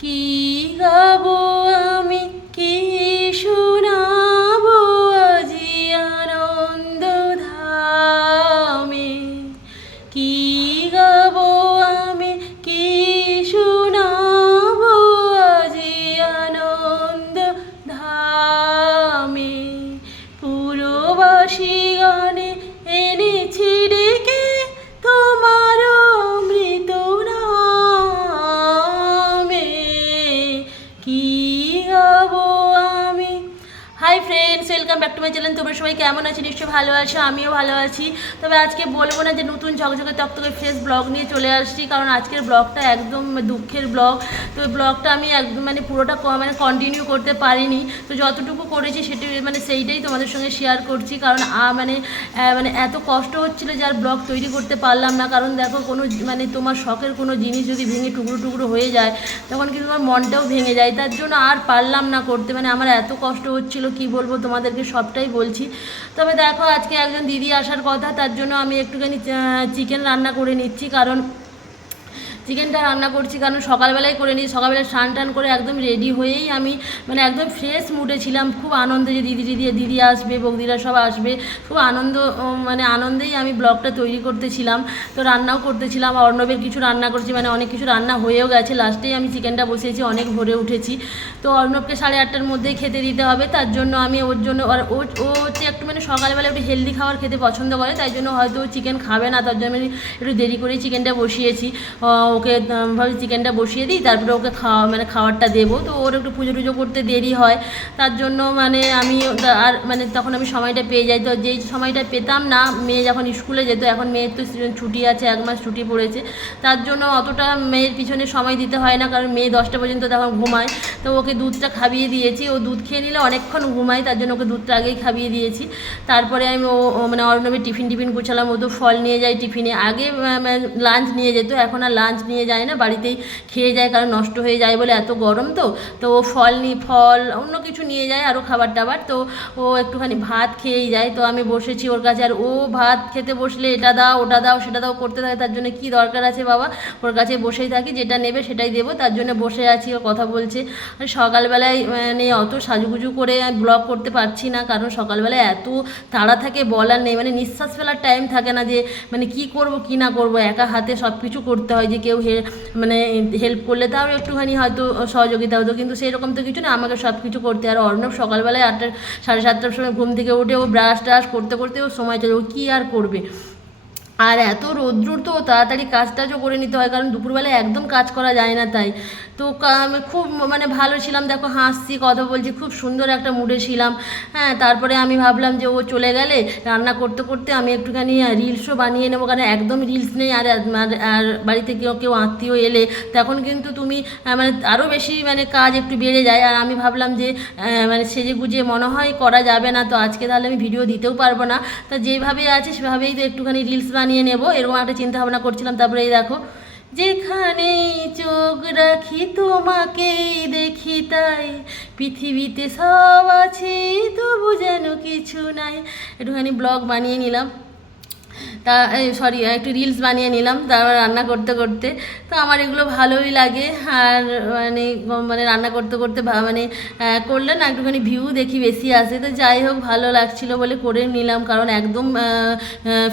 কি গাবো hi friends welcome back to my channel তোমরা সবাই কেমন আছো? নিশ্চয়ই ভালো আছো, আমিও ভালো আছি। তবে আজকে বলব না যে নতুন ঝকঝকে তকতকে ফ্রেশ ব্লগ নিয়ে চলে আসছি, কারণ আজকের ব্লগটা একদম দুঃখের ব্লগ তো ব্লগটা আমি একদম মানে পুরোটা মানে কন্টিনিউ করতে পারিনি। তো যতটুকু করেছি সেটি মানে সেইটাই তোমাদের সঙ্গে শেয়ার করছি, কারণ মানে মানে এত কষ্ট হচ্ছিল যে আর ব্লগ তৈরি করতে পারলাম না। কারণ দেখো কোনো মানে তোমার শখের কোনো জিনিস যদি ভেঙে টুকরো টুকরো হয়ে যায়, তখন কিন্তু তোমার মনটাও ভেঙে যায়। তার জন্য আর পারলাম না করতে। মানে আমার এত কষ্ট হচ্ছিল কি বলব, তোমাদেরকে সবটাই বলছি। তবে দেখো, আজকে একজন দিদি আসার কথা, তার জন্য আমি একটুখানি চিকেন রান্না করে নিচ্ছি। কারণ চিকেনটা রান্না করছি, কারণ সকালবেলায় করে নিই, সকালবেলা স্নান টান করে একদম রেডি হয়েই আমি মানে একদম ফ্রেশ মুডে ছিলাম। খুব আনন্দে যে দিদি দিদি দিদি আসবে, বৌদিরা সব আসবে, খুব আনন্দ মানে আনন্দেই আমি ব্লগটা তৈরি করতেছিলাম তো রান্নাও করতেছিলাম অর্ণবের কিছু রান্না করছি মানে অনেক কিছু রান্না হয়েও গেছে। লাস্টেই আমি চিকেনটা বসিয়েছি, অনেক ভোরে উঠেছি। তো অর্ণবকে সাড়ে আটটার মধ্যেই খেতে দিতে হবে, তার জন্য আমি ওর জন্য ও হচ্ছে একটু মানে সকালবেলা একটু হেলদি খাবার খেতে পছন্দ করে, তাই জন্য হয়তো চিকেন খাবে না, তার জন্য আমি একটু দেরি করেই চিকেনটা বসিয়েছি। ওকে ভাবছি চিকেনটা বসিয়ে দিই, তারপরে ওকে খাওয়া মানে খাবারটা দেবো। তো ওর একটু পুজো টুজো করতে দেরি হয়, তার জন্য মানে আমি আর মানে তখন আমি সময়টা পেয়ে যাই। তো যেই সময়টা পেতাম না, মেয়ে যখন স্কুলে যেত, এখন মেয়ের তো ছুটি আছে, এক মাস ছুটি পড়েছে। তার জন্য অতটা মেয়ের পিছনে সময় দিতে হয় না, কারণ মেয়ে দশটা পর্যন্ত তখন ঘুমায়। তো ওকে দুধটা খাইয়ে দিয়েছি, ও দুধ খেয়ে নিলে অনেকক্ষণ ঘুমায়, তার জন্য ওকে দুধটা আগেই খাইয়ে দিয়েছি। তারপরে আমি ও মানে অর্ণবের টিফিন টিফিন গুছালাম, ও তো ফল নিয়ে যায় টিফিনে। আগে লাঞ্চ নিয়ে যেত, এখন আর লাঞ্চ নিয়ে যায় না, বাড়িতেই খেয়ে যায়, কারণ নষ্ট হয়ে যায় বলে এত গরম তো। তো ও ফল নি, ফল, অন্য কিছু নিয়ে যায় আরও খাবার টাবার তো ও একটুখানি ভাত খেয়েই যায়। তো আমি বসেছি ওর কাছে, আর ও ভাত খেতে বসলে এটা দাও, ওটা দাও, সেটা দাও করতে থাকে। তার জন্য কি দরকার আছে বাবা? ওর কাছে বসেই থাকি, যেটা নেবে সেটাই দেবো। তার জন্য বসে আছি, ও কথা বলছে। আর সকালবেলায় মানে অত সাজুগুজু করে ব্লগ করতে পারছি না, কারণ সকালবেলায় এত তাড়া থাকে, বলার নেই। মানে নিঃশ্বাস ফেলার টাইম থাকে না যে মানে কি করব, কি না করব? একা হাতে সব কিছু করতে হয় যে কেউ হে মানে হেল্প করলে তাও একটুখানি হয়তো সহযোগিতা হতো। কিন্তু সেরকম তো কিছু না, আমাকে সব কিছু করতে। আর অর্ণব সকালবেলায় আটটা, সাড়ে সাতটার সময় ঘুম থেকে উঠে ও ব্রাশ ট্রাশ করতে করতে ও সময় চলে, ও কী আর করবে? আর এত রৌদ্র তো তাড়াতাড়ি কাজ টাজও করে নিতে হয়, কারণ দুপুরবেলায় একদম কাজ করা যায় না তাই। তো আমি খুব মানে ভালো ছিলাম। দেখো, হাসছি, কথা বলছি, খুব সুন্দর একটা মুডে ছিলাম। হ্যাঁ তারপরে আমি ভাবলাম যে ও চলে গেলে রান্না করতে করতে আমি একটুখানি রিলসও বানিয়ে নেব। কারণ একদম রিলস নেই, আর, আর- আর বাড়িতে কেউ কেউ আত্মীয় এলে তখন কিন্তু তুমি মানে আরও বেশি মানে কাজ একটু বেড়ে যায়। আর আমি ভাবলাম যে মানে সেজে গুজে মনে হয় করা যাবে না। তো আজকে তাহলে আমি ভিডিও দিতেও পারব না। তা যেভাবে আছে সেভাবেই তো একটুখানি রিলস বানিয়ে নেব। এরকম একটা চিন্তা ভাবনা করছিলাম। তারপরে এই দেখো যেখানে চোখ রাখি তোমাকেই দেখি তাই। পৃথিবীতে সব আছে, তবু যেন কিছু নাই। একটুখানি ব্লগ বানিয়ে নিলাম। তা সরি একটু রিলস বানিয়ে নিলাম, তারপর রান্না করতে করতে। তো আমার এগুলো ভালোই লাগে, আর মানে মানে রান্না করতে করতে মানে করলে না একটুখানি ভিউ দেখি বেশি আসে। তো যাই হোক, ভালো লাগছিল বলে করে নিলাম, কারণ একদম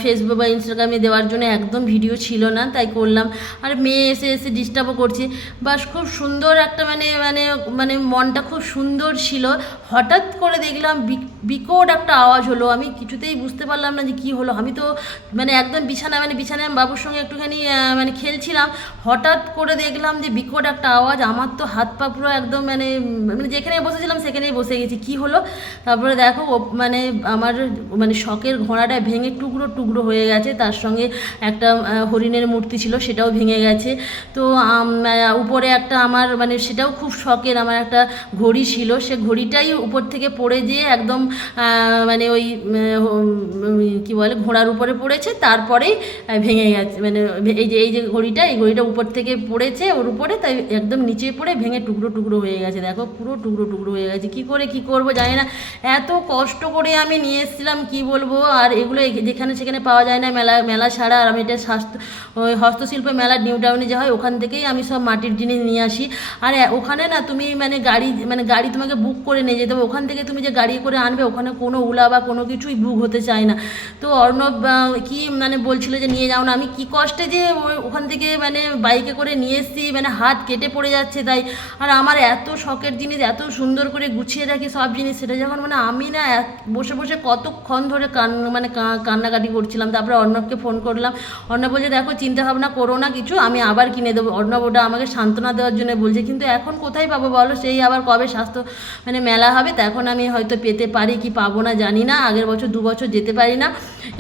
ফেসবুক বা ইনস্টাগ্রামে দেওয়ার জন্য একদম ভিডিও ছিল না, তাই করলাম। আর মেয়ে এসে এসে ডিস্টার্বও করছে। বাস খুব সুন্দর একটা মানে মানে মানে মনটা খুব সুন্দর ছিল। হঠাৎ করে দেখলাম বিক- বিকট একটা আওয়াজ হলো। আমি কিছুতেই বুঝতে পারলাম না যে কি হলো। আমি তো মানে একদম বিছানা মানে বিছানায় বাবুর সঙ্গে একটুখানি মানে খেলছিলাম। হঠাৎ করে দেখলাম যে বিকট একটা আওয়াজ। আমার তো হাত পা পুরো একদম মানে মানে যেখানে বসেছিলাম সেখানেই বসে গেছি। কি হলো? তারপরে দেখো মানে আমার মানে শখের ঘোড়াটা ভেঙে টুকরো টুকরো হয়ে গেছে। তার সঙ্গে একটা হরিণের মূর্তি ছিল, সেটাও ভেঙে গেছে। তো উপরে একটা আমার মানে সেটাও খুব শখের। আমার একটা ঘড়ি ছিল। সে ঘড়িটাই উপর থেকে পড়ে যেয়ে একদম মানে ওই কি বলে, ঘোড়ার উপরে পড়েছে, তারপরেই ভেঙে গেছে মানে এই যে এই যে ঘড়িটা, এই ঘড়িটা উপর থেকে পড়েছে ওর উপরে, তাই একদম নিচে পড়ে ভেঙে টুকরো টুকরো হয়ে গেছে, দেখো পুরো টুকরো টুকরো হয়ে গেছে, কি করে, কি করব জানি না, এত কষ্ট করে আমি নিয়ে এসেছিলাম, কি বলব, আর এগুলো যেখানে সেখানে পাওয়া যায় না, মেলা মেলা ছাড়া, আর আমি এটা স্বাস্থ্য হস্তশিল্প মেলা নিউ টাউনে যে হয়, ওখান থেকেই আমি সব মাটির জিনিস নিয়ে আসি, আর ওখানে না তুমি মানে গাড়ি মানে গাড়ি তোমাকে বুক করে নিয়ে যেতে ওখান থেকে তুমি যে গাড়ি করে আনবে, ওখানে কোনো উলা বা কোনো কিছুই বুক হতে চায় না। তো অর্ণব কি মানে বলছিল যে নিয়ে যাও না। আমি কি কষ্টে যে ওখান থেকে মানে বাইকে করে নিয়ে এসেছি মানে হাত কেটে পড়ে যাচ্ছে তাই। আর আমার এত শখের জিনিস, এত সুন্দর করে গুছিয়ে রাখি সব জিনিস, সেটা যখন মানে আমি না বসে বসে কতক্ষণ ধরে কান মানে কান্নাকাটি করছিলাম। তারপরে অর্ণবকে ফোন করলাম। অর্ণব বলছে, দেখো, চিন্তা ভাবনা করো না কিছু, আমি আবার কিনে দেবো। অর্ণব ওটা আমাকে সান্ত্বনা দেওয়ার জন্য বলছে, কিন্তু এখন কোথায় পাবো বলো? সেই আবার কবে স্বাস্থ্য মানে মেলা হবে তখন আমি হয়তো পেতে পারি কি পাবো না জানি না। আগের বছর, দু বছর যেতে পারি না।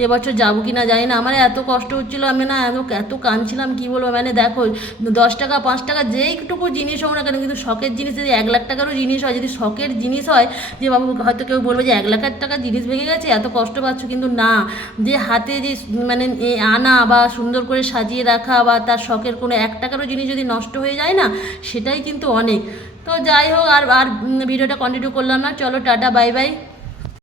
এবছর যাব কি না জানি না। আমার এত কষ্ট হচ্ছিল, আমি না এত এত কাঁদছিলাম, কি বলব? মানে দেখো, দশ টাকা, পাঁচ টাকা যেইটুকু জিনিস হোক না কেন, কিন্তু শখের জিনিস যদি এক লাখ টাকারও জিনিস হয়, যদি শখের জিনিস হয়, যে বাবু হয়তো কেউ বলবে যে এক লাখ টাকার জিনিস ভেঙে গেছে, এত কষ্ট পাচ্ছ, কিন্তু না। যে হাতে যে মানে আনা বা সুন্দর করে সাজিয়ে রাখা বা তার শখের কোনো এক টাকারও জিনিস যদি নষ্ট হয়ে যায় না, সেটাই কিন্তু অনেক। তো যাই হোক আর আর ভিডিওটা কন্টিনিউ করলাম না। চলো টাটা বাই বাই